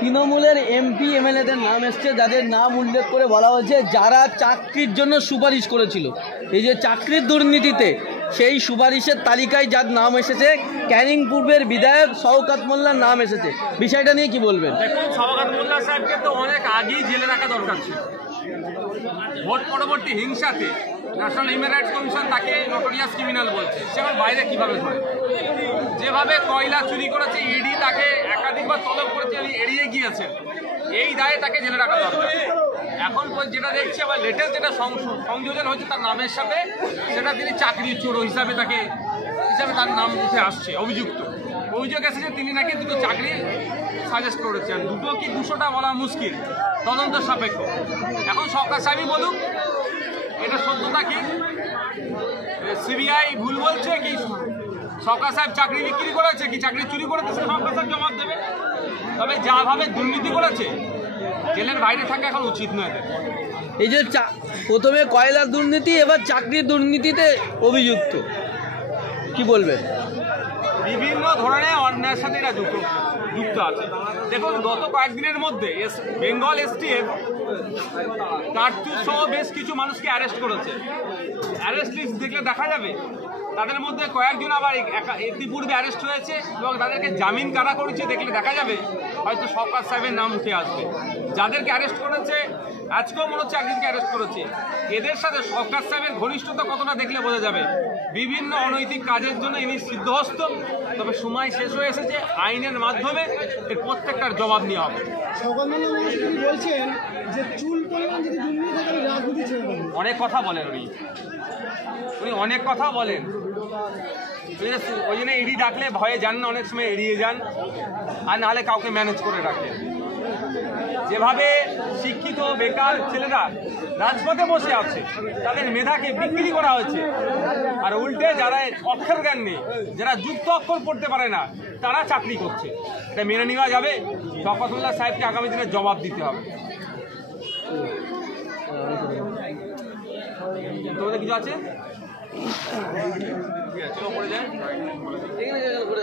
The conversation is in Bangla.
তৃণমূলের এমপি এমএলএদের নাম এসছে, যাদের নাম উল্লেখ করে বলা হয়েছে যারা চাকরির জন্য সুপারিশ করেছিল এই যে চাকরির দুর্নীতিতে, সেই সুপারিশের তালিকায় যার নাম এসেছে ক্যানিং পূর্বের বিধায়ক শওকত মোল্লার নাম এসেছে। বিষয়টা নিয়ে কি বলবেন? দেখুন, শওকত মোল্লা সাহেবকে তো অনেক আগেই জেলে রাখা দরকার ছিল। ভোট পরবর্তী হিংসাতে ন্যাশনাল হিউম্যান রাইটস কমিশন তাকে নটোরিয়াস ক্রিমিনাল বলছে। সেখানে বাইরে কিভাবে ধরে? যেভাবে কয়লা চুরি করেছে ইডি তাকে একাধিকবার তলব করেছে, এড়িয়ে গিয়েছে, এই দায়ে তাকে জেলে রাখা দরকার। এখন যেটা দেখছি আবার লেটেস্ট যেটা সংযোজন হচ্ছে তার নামের সাথে, সেটা তিনি চাকরি চোর হিসাবে তার নাম উঠে আসছে। অভিযোগ এসেছে তিনি নাকি দুটো চাকরি সাজেস্ট করেছেন। দুটো কি 200টা বলা মুশকিল, তদন্ত সাপেক্ষ। এখন সরকার সাহেবই বলুক এটা সত্যতা কি, সিবিআই ভুল বলছে কি সরকার সাহেব চাকরি বিক্রি করেছে কি চাকরি চুরি করেছে, সে সরকার সাহেব জবাব দেবে। তবে যাভাবে দুর্নীতি করেছে জেলের বাইরে থাকা এখন উচিত নয়। এই যে প্রথমে কয়লার দুর্নীতি, এবার চাকরির দুর্নীতিতে অভিযুক্ত, কি বলবেন? বিভিন্ন ধরনের অন্যায়ের সাথে এরা যুক্ত আছে। দেখুন, গত কয়েকদিনের মধ্যে বেঙ্গল এসটিএফ কার্তুজ সহ বেশ কিছু মানুষকে অ্যারেস্ট করেছে। অ্যারেস্ট লিস্ট দেখলে দেখা যাবে তাদের মধ্যে কয়েকজন আবার ইতিপূর্বে অ্যারেস্ট হয়েছে এবং তাদেরকে জামিন কারা করেছে দেখলে দেখা যাবে হয়তো শওকত সাহেবের নাম উঠে আসবে। যাদেরকে অ্যারেস্ট করেছে আজকেও মনে হচ্ছে একদিনকে অ্যারেস্ট করেছে, এদের সাথে শওকত সাহেবের ঘনিষ্ঠতা কতটা দেখলে বোঝা যাবে। বিভিন্ন অনৈতিক কাজের জন্য ইনি সিদ্ধহস্ত। তবে সময় শেষ হয়ে এসেছে, আইনের মাধ্যমে এর প্রত্যেকটার জবাব নেওয়া হবে। অনেক কথা বলেন উনি অনেক কথা বলেন। ওই জন্য ইডি ডাকলে ভয়ে যান না, অনেক সময় এড়িয়ে যান, আর নাহলে কাউকে ম্যানেজ করে রাখেন। যেভাবে শিক্ষিত বেকার ছেলেরা রাজপথে বসে আছে, তাদের মেধাকে বিক্রি করা হয়েছে, আর উল্টে যারা অক্ষর জ্ঞান নেই, যারা যুক্ত অক্ষর পড়তে পারে না, তারা চাকরি করছে। এটা মেনে নেওয়া যাবে? শওকত মোল্লা সাহেবকে আগামী দিনে জবাব দিতে হবে। তোমাদের কিছু আছে? চলো পড়ে যায়।